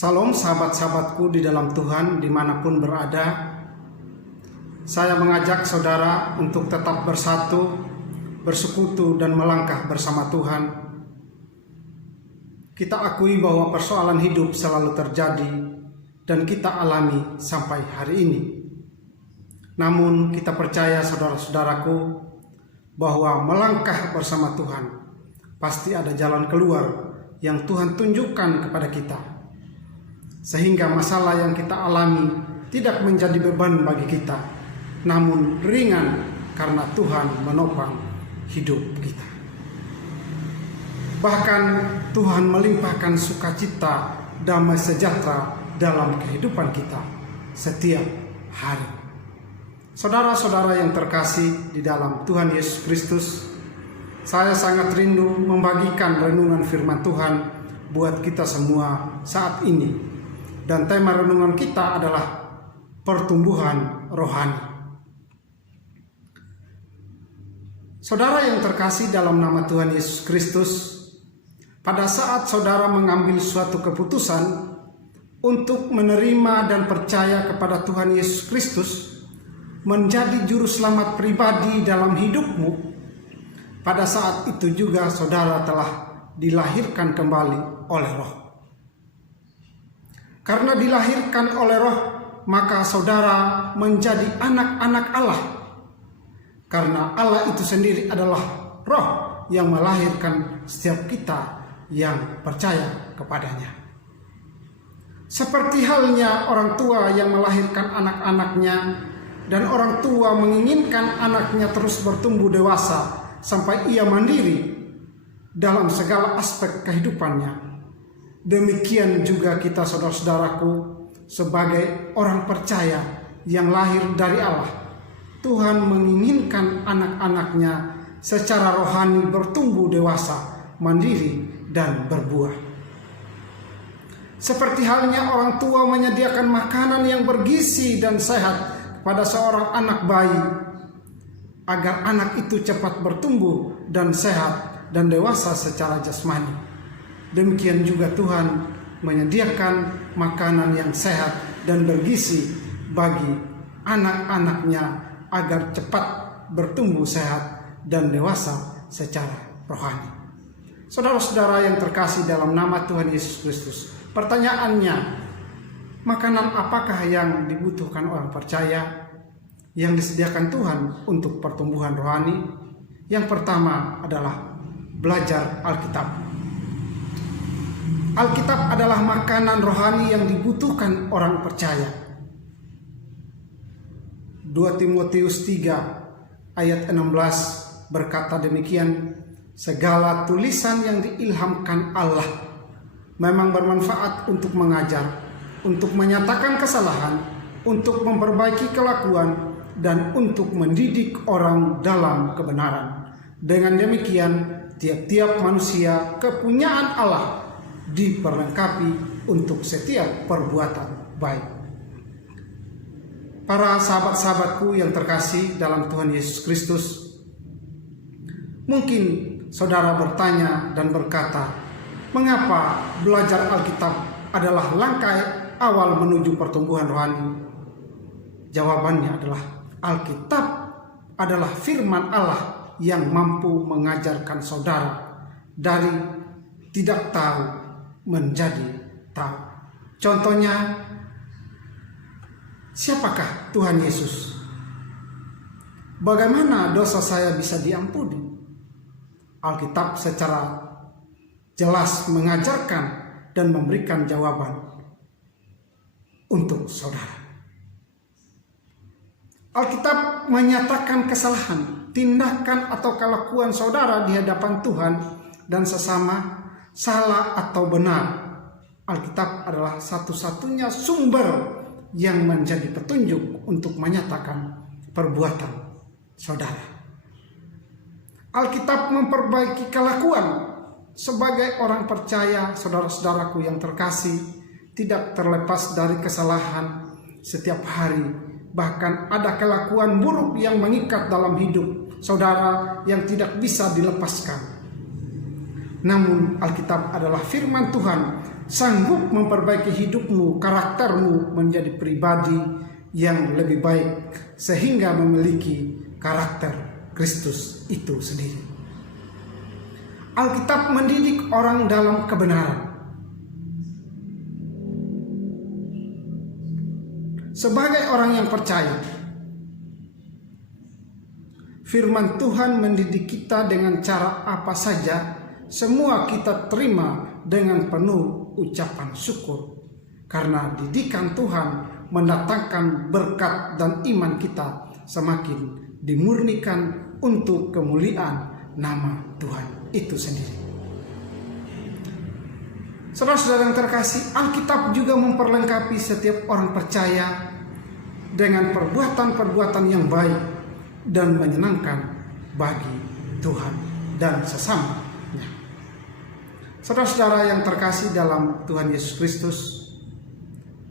Salam sahabat-sahabatku di dalam Tuhan dimanapun berada. Saya mengajak saudara untuk tetap bersatu, bersekutu dan melangkah bersama Tuhan. Kita akui bahwa persoalan hidup selalu terjadi dan kita alami sampai hari ini. Namun kita percaya saudara-saudaraku bahwa melangkah bersama Tuhan pasti ada jalan keluar yang Tuhan tunjukkan kepada kita. Sehingga masalah yang kita alami tidak menjadi beban bagi kita, namun ringan karena Tuhan menopang hidup kita. Bahkan Tuhan melimpahkan sukacita, damai sejahtera dalam kehidupan kita setiap hari. Saudara-saudara yang terkasih di dalam Tuhan Yesus Kristus, saya sangat rindu membagikan renungan firman Tuhan buat kita semua saat ini. Dan tema renungan kita adalah pertumbuhan rohani. Saudara yang terkasih dalam nama Tuhan Yesus Kristus, pada saat saudara mengambil suatu keputusan untuk menerima dan percaya kepada Tuhan Yesus Kristus menjadi juru selamat pribadi dalam hidupmu, pada saat itu juga saudara telah dilahirkan kembali oleh Roh. Karena dilahirkan oleh Roh, maka saudara menjadi anak-anak Allah. Karena Allah itu sendiri adalah Roh yang melahirkan setiap kita yang percaya kepadanya. Seperti halnya orang tua yang melahirkan anak-anaknya, dan orang tua menginginkan anaknya terus bertumbuh dewasa sampai ia mandiri dalam segala aspek kehidupannya. Demikian juga kita saudara-saudaraku sebagai orang percaya yang lahir dari Allah. Tuhan menginginkan anak-anaknya secara rohani bertumbuh dewasa, mandiri dan berbuah. Seperti halnya orang tua menyediakan makanan yang bergizi dan sehat kepada seorang anak bayi, agar anak itu cepat bertumbuh dan sehat dan dewasa secara jasmani. Demikian juga Tuhan menyediakan makanan yang sehat dan bergizi bagi anak-anaknya agar cepat bertumbuh sehat dan dewasa secara rohani. Saudara-saudara yang terkasih dalam nama Tuhan Yesus Kristus, pertanyaannya, makanan apakah yang dibutuhkan orang percaya yang disediakan Tuhan untuk pertumbuhan rohani? Yang pertama adalah belajar Alkitab. Alkitab adalah makanan rohani yang dibutuhkan orang percaya. 2 Timotius 3 ayat 16 berkata demikian, segala tulisan yang diilhamkan Allah memang bermanfaat untuk mengajar, untuk menyatakan kesalahan, untuk memperbaiki kelakuan, dan untuk mendidik orang dalam kebenaran. Dengan demikian, tiap-tiap manusia kepunyaan Allah diperlengkapi untuk setiap perbuatan baik. Para sahabat-sahabatku yang terkasih dalam Tuhan Yesus Kristus, mungkin saudara bertanya dan berkata, mengapa belajar Alkitab adalah langkah awal menuju pertumbuhan rohani? Jawabannya adalah Alkitab adalah firman Allah yang mampu mengajarkan saudara dari tidak tahu menjadi tahu. Contohnya, siapakah Tuhan Yesus? Bagaimana dosa saya bisa diampuni? Alkitab secara jelas mengajarkan dan memberikan jawaban untuk saudara. Alkitab menyatakan kesalahan, tindakan atau kelakuan saudara di hadapan Tuhan dan sesama, salah atau benar. Alkitab adalah satu-satunya sumber yang menjadi petunjuk untuk menyatakan perbuatan saudara. Alkitab memperbaiki kelakuan. Sebagai orang percaya, saudara-saudaraku yang terkasih, tidak terlepas dari kesalahan setiap hari. Bahkan ada kelakuan buruk yang mengikat dalam hidup saudara yang tidak bisa dilepaskan. Namun Alkitab adalah firman Tuhan sanggup memperbaiki hidupmu, karaktermu menjadi pribadi yang lebih baik sehingga memiliki karakter Kristus itu sendiri. Alkitab mendidik orang dalam kebenaran. Sebagai orang yang percaya, firman Tuhan mendidik kita dengan cara apa saja, semua kita terima dengan penuh ucapan syukur. Karena didikan Tuhan mendatangkan berkat dan iman kita semakin dimurnikan untuk kemuliaan nama Tuhan itu sendiri. Saudara-saudara yang terkasih, Alkitab juga memperlengkapi setiap orang percaya dengan perbuatan-perbuatan yang baik dan menyenangkan bagi Tuhan dan sesamanya. Saudara-saudara yang terkasih dalam Tuhan Yesus Kristus,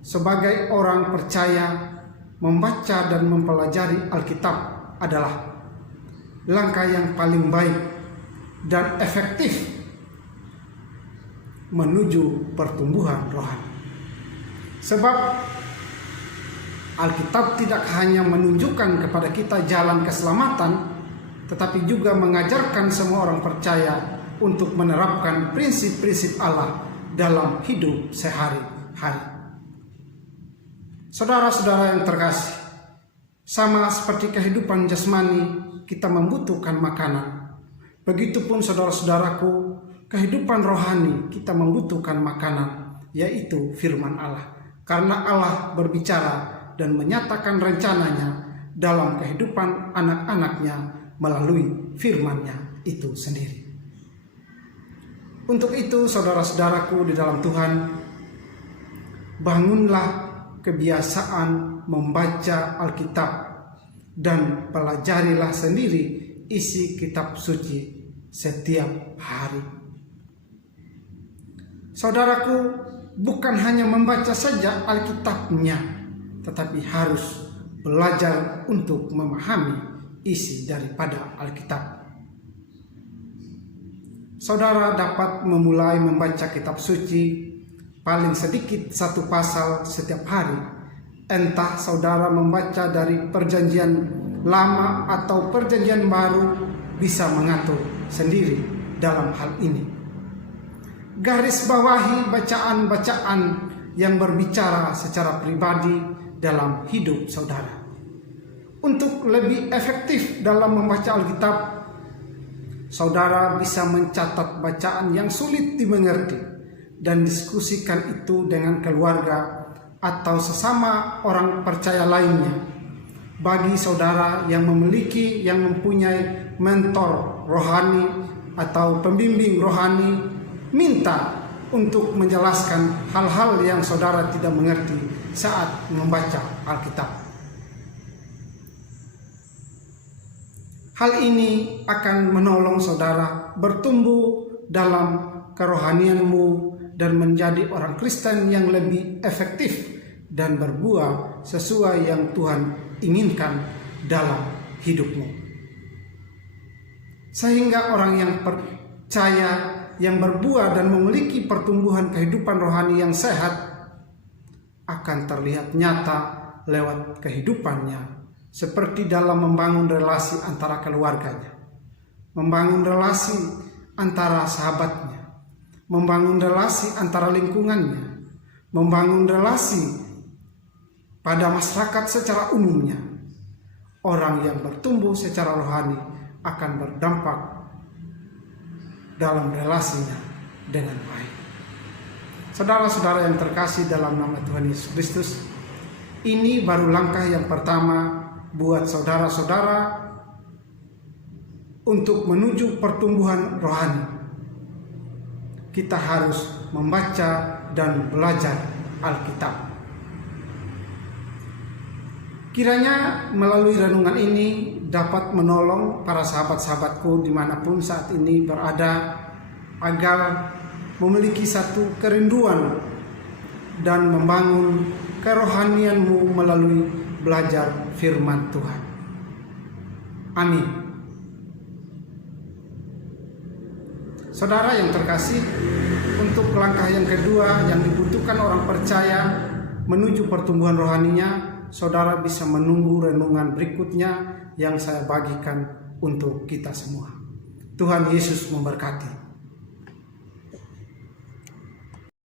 sebagai orang percaya, membaca dan mempelajari Alkitab adalah langkah yang paling baik dan efektif menuju pertumbuhan rohani. Sebab Alkitab tidak hanya menunjukkan kepada kita jalan keselamatan, tetapi juga mengajarkan semua orang percaya untuk menerapkan prinsip-prinsip Allah dalam hidup sehari-hari. Saudara-saudara yang terkasih, sama seperti kehidupan jasmani, kita membutuhkan makanan. Begitupun saudara-saudaraku, kehidupan rohani kita membutuhkan makanan, yaitu firman Allah. Karena Allah berbicara dan menyatakan rencananya dalam kehidupan anak-anaknya melalui firman-Nya itu sendiri. Untuk itu, saudara-saudaraku di dalam Tuhan, bangunlah kebiasaan membaca Alkitab dan pelajarilah sendiri isi kitab suci setiap hari. Saudaraku, bukan hanya membaca saja Alkitabnya, tetapi harus belajar untuk memahami isi daripada Alkitab. Saudara dapat memulai membaca kitab suci paling sedikit 1 pasal setiap hari. Entah saudara membaca dari perjanjian lama atau perjanjian baru, bisa mengatur sendiri dalam hal ini. Garis bawahi bacaan-bacaan yang berbicara secara pribadi dalam hidup saudara. Untuk lebih efektif dalam membaca Alkitab, saudara bisa mencatat bacaan yang sulit dimengerti dan diskusikan itu dengan keluarga atau sesama orang percaya lainnya. Bagi saudara yang mempunyai mentor rohani atau pembimbing rohani, minta untuk menjelaskan hal-hal yang saudara tidak mengerti saat membaca Alkitab. Hal ini akan menolong saudara bertumbuh dalam kerohanianmu dan menjadi orang Kristen yang lebih efektif dan berbuah sesuai yang Tuhan inginkan dalam hidupmu. Sehingga orang yang percaya, yang berbuah dan memiliki pertumbuhan kehidupan rohani yang sehat akan terlihat nyata lewat kehidupannya, seperti dalam membangun relasi antara keluarganya, membangun relasi antara sahabatnya, membangun relasi antara lingkungannya, membangun relasi pada masyarakat secara umumnya. Orang yang bertumbuh secara rohani akan berdampak dalam relasinya dengan baik. Saudara-saudara yang terkasih dalam nama Tuhan Yesus Kristus, ini baru langkah yang pertama buat saudara-saudara untuk menuju pertumbuhan rohani. Kita harus membaca dan belajar Alkitab. Kiranya melalui renungan ini dapat menolong para sahabat-sahabatku dimanapun saat ini berada, agar memiliki satu kerinduan dan membangun kerohanianmu melalui belajar firman Tuhan. Amin. Saudara yang terkasih, untuk langkah yang kedua yang dibutuhkan orang percaya menuju pertumbuhan rohaninya, saudara bisa menunggu renungan berikutnya yang saya bagikan untuk kita semua. Tuhan Yesus memberkati.